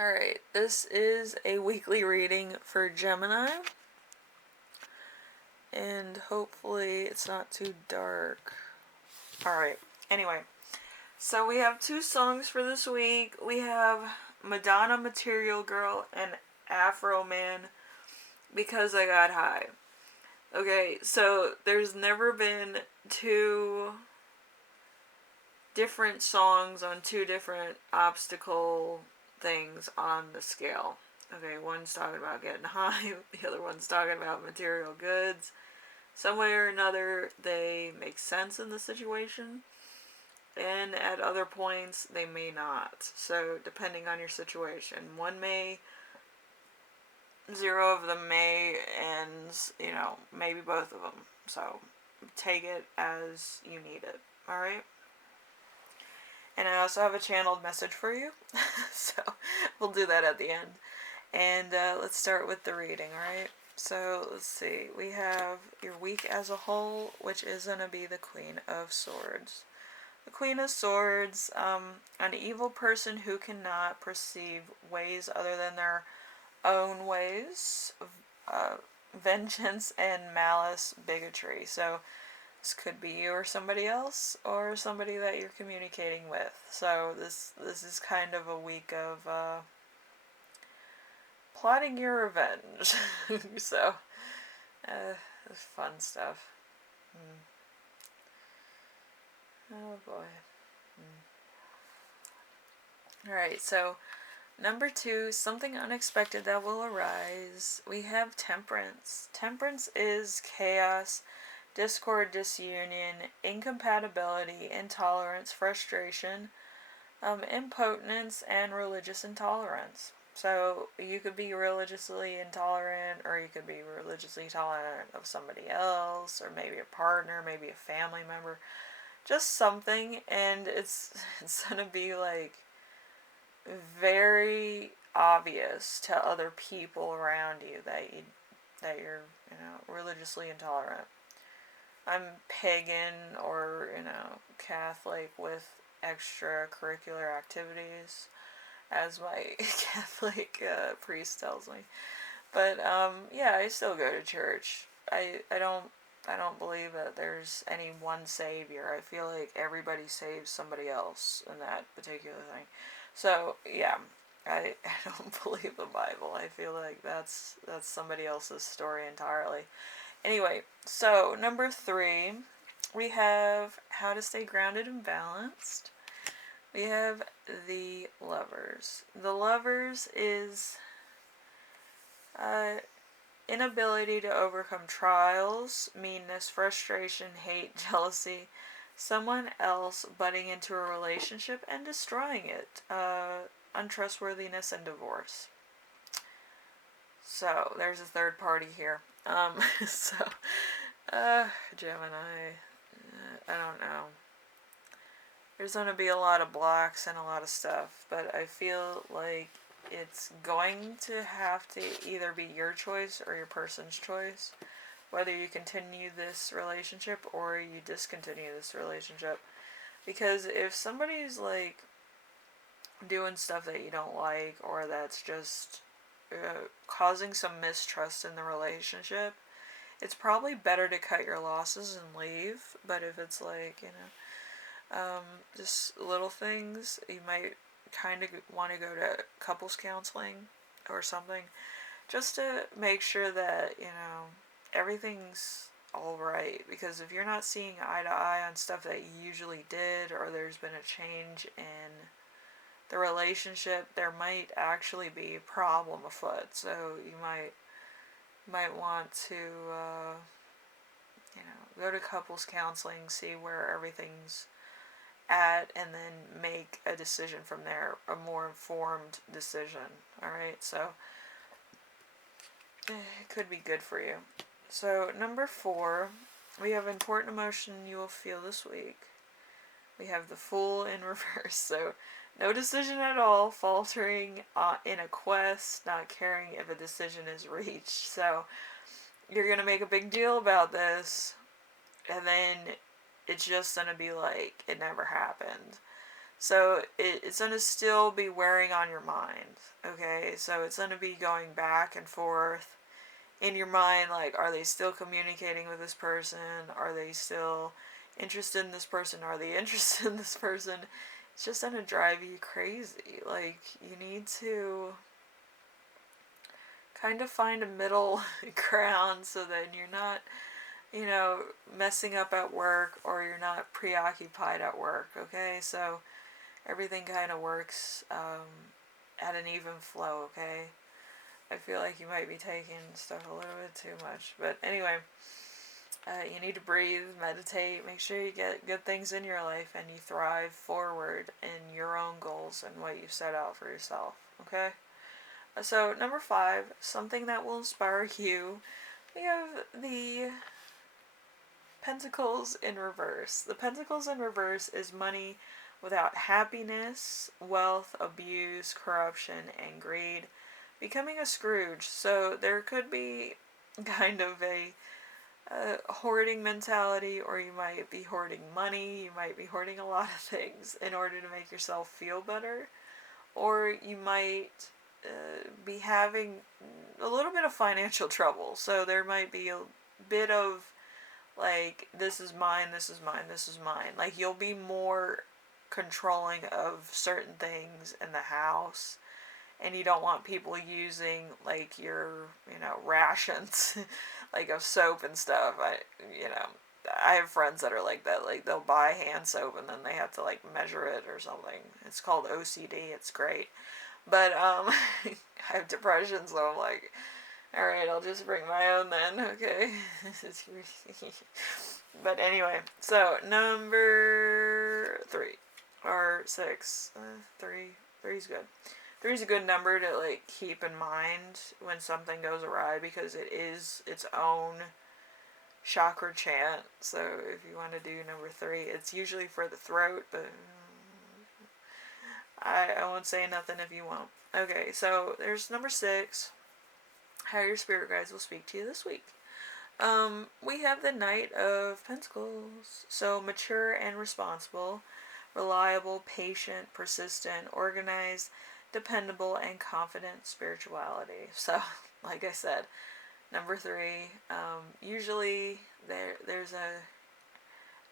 Alright, this is a weekly reading for Gemini. And hopefully it's not too dark. Alright, anyway. So we have two songs for this week. We have Madonna, Material Girl, and Afroman-Because I Got High. Okay, so there's never been two different songs on two different obstacle things on the scale. Okay, one's talking about getting high, the other one's talking about material goods. Some way or another, they make sense in the situation, and at other points, they may not. So, depending on your situation, zero of them may, and, maybe both of them. So, take it as you need it, alright? And I also have a channeled message for you, so we'll do that at the end. And let's start with the reading, alright? So, let's see. We have your week as a whole, which is going to be the Queen of Swords. The Queen of Swords, an evil person who cannot perceive ways other than their own ways, vengeance and malice, bigotry. So, this could be you or somebody else, or somebody that you're communicating with. So this is kind of a week of plotting your revenge. So, fun stuff. Oh boy. Alright, so number 2, something unexpected that will arise. We have Temperance. Temperance is chaos, discord, disunion, incompatibility, intolerance, frustration, impotence, and religious intolerance. So you could be religiously intolerant, or you could be religiously tolerant of somebody else, or maybe a partner, maybe a family member, just something, and it's gonna be like very obvious to other people around you that you're religiously intolerant. I'm pagan or, Catholic with extracurricular activities, as my Catholic priest tells me. But, yeah, I still go to church. I don't believe that there's any one savior. I feel like everybody saves somebody else in that particular thing. So, yeah, I don't believe the Bible. I feel like that's somebody else's story entirely. Anyway, so number 3, we have how to stay grounded and balanced. We have the Lovers. The Lovers is inability to overcome trials, meanness, frustration, hate, jealousy, someone else butting into a relationship and destroying it, untrustworthiness, and divorce. So, there's a third party here. So, Gemini, I don't know. There's going to be a lot of blocks and a lot of stuff, but I feel like it's going to have to either be your choice or your person's choice, whether you continue this relationship or you discontinue this relationship. Because if somebody's, like, doing stuff that you don't like, or that's just causing some mistrust in the relationship, it's probably better to cut your losses and leave. But if it's like, just little things, you might kind of want to go to couples counseling or something, just to make sure that, everything's alright. Because if you're not seeing eye to eye on stuff that you usually did, or there's been a change in the relationship, there might actually be a problem afoot. So you might want to go to couples counseling, see where everything's at, and then make a decision from there, a more informed decision. Alright, so it could be good for you. So number 4, we have important emotion you will feel this week. We have the Fool in reverse. So no decision at all, faltering in a quest, not caring if a decision is reached. So you're going to make a big deal about this, and then it's just going to be like it never happened. So it's going to still be wearing on your mind, okay? So it's going to be going back and forth in your mind, like, are they still communicating with this person? Are they still interested in this person? Are they interested in this person? It's just going to drive you crazy. Like, you need to kind of find a middle ground so that you're not, messing up at work, or you're not preoccupied at work, okay? So everything kind of works at an even flow, okay? I feel like you might be taking stuff a little bit too much. But anyway, you need to breathe, meditate, make sure you get good things in your life and you thrive forward in your own goals and what you've set out for yourself, okay? So, number 5, something that will inspire you. We have the Pentacles in reverse. The Pentacles in reverse is money without happiness, wealth, abuse, corruption, and greed. Becoming a Scrooge. So there could be kind of a hoarding mentality, or you might be hoarding money, you might be hoarding a lot of things in order to make yourself feel better, or you might be having a little bit of financial trouble. So there might be a bit of like, this is mine, this is mine, this is mine. Like, you'll be more controlling of certain things in the house, and you don't want people using like your rations like of soap and stuff. I have friends that are like that. Like, they'll buy hand soap and then they have to like measure it or something. It's called OCD. It's great. But I have depression, so I'm like, all right, I'll just bring my own then. Okay. But anyway, so number 3 or 6, 3's good. 3's a good number to like keep in mind when something goes awry, because it is its own chakra chant. So if you want to do number 3, it's usually for the throat, but I won't say nothing if you won't. Okay, so there's number 6. How your spirit guides will speak to you this week. We have the Knight of Pentacles. So mature and responsible, reliable, patient, persistent, organized, dependable, and confident spirituality. So, like I said, number 3, usually there's a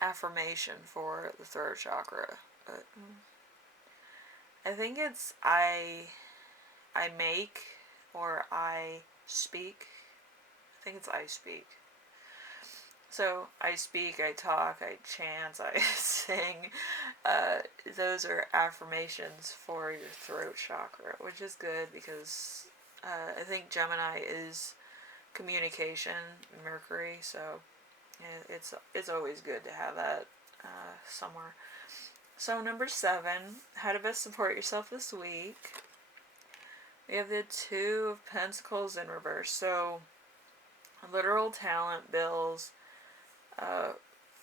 affirmation for the throat chakra, but I think it's I make, or I speak. I think it's I speak. So I speak, I talk, I chant, I sing. Those are affirmations for your throat chakra, which is good because I think Gemini is communication, Mercury, so it's always good to have that somewhere. So number 7, how to best support yourself this week. We have the 2 of Pentacles in reverse. So literal talent, bills,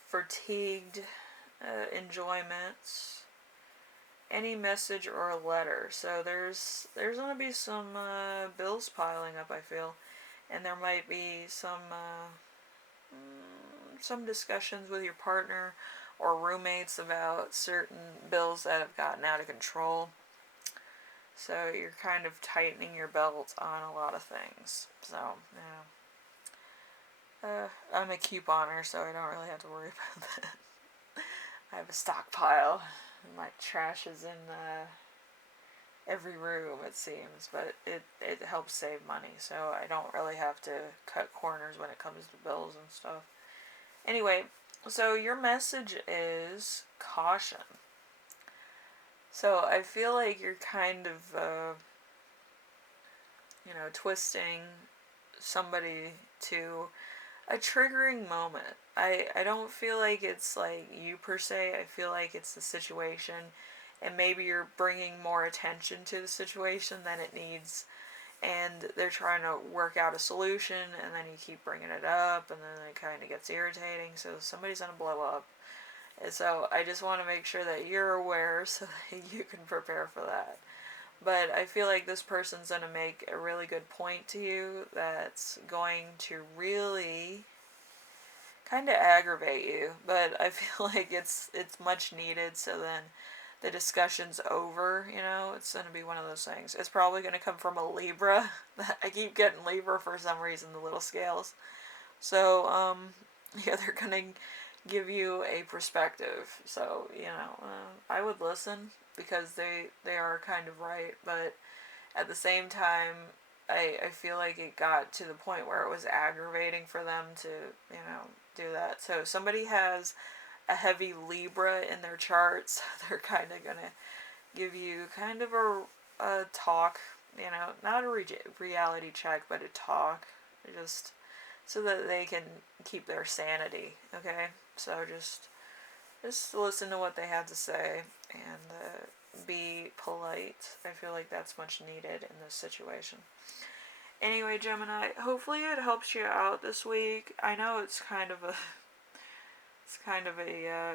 fatigued enjoyments, any message or a letter. So there's going to be some bills piling up, I feel, and there might be some discussions with your partner or roommates about certain bills that have gotten out of control. So you're kind of tightening your belt on a lot of things. So, I'm a couponer, so I don't really have to worry about that. I have a stockpile. My trash is in every room, it seems, but it helps save money, so I don't really have to cut corners when it comes to bills and stuff. Anyway, so your message is caution. So I feel like you're kind of, twisting somebody to a triggering moment. I don't feel like it's like you per se. I feel like it's the situation, and maybe you're bringing more attention to the situation than it needs, and they're trying to work out a solution, and then you keep bringing it up, and then it kind of gets irritating, so somebody's going to blow up. And so I just want to make sure that you're aware so that you can prepare for that. But I feel like this person's going to make a really good point to you that's going to really kind of aggravate you. But I feel like it's much needed, so then the discussion's over, it's going to be one of those things. It's probably going to come from a Libra. I keep getting Libra for some reason, the little scales. So, yeah, they're going to give you a perspective. So, I would listen because they are kind of right, but at the same time, I feel like it got to the point where it was aggravating for them to, do that. So if somebody has a heavy Libra in their charts, they're kind of going to give you kind of a talk, not a reality check, but a talk, just so that they can keep their sanity, okay? So just listen to what they have to say and be polite. I feel like that's much needed in this situation. Anyway, Gemini, hopefully it helps you out this week. I know it's kind of a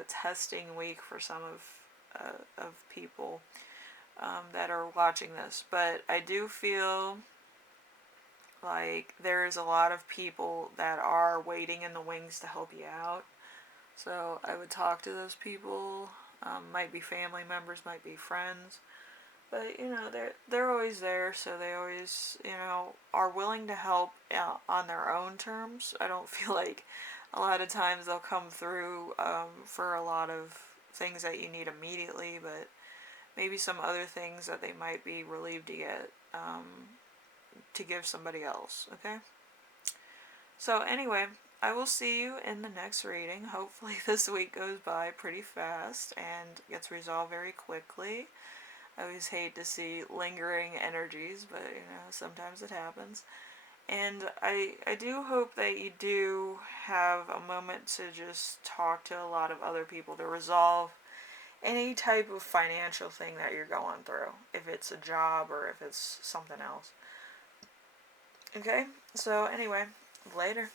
testing week for some of people that are watching this, but I do feel like there's a lot of people that are waiting in the wings to help you out. So I would talk to those people. Might be family members, might be friends, but they're always there. So they always are willing to help on their own terms. I don't feel like a lot of times they'll come through for a lot of things that you need immediately, but maybe some other things that they might be relieved to get to give somebody else. Okay. So anyway, I will see you in the next reading. Hopefully this week goes by pretty fast and gets resolved very quickly. I always hate to see lingering energies, but sometimes it happens. And I do hope that you do have a moment to just talk to a lot of other people to resolve any type of financial thing that you're going through. If it's a job or if it's something else. Okay? So anyway, later.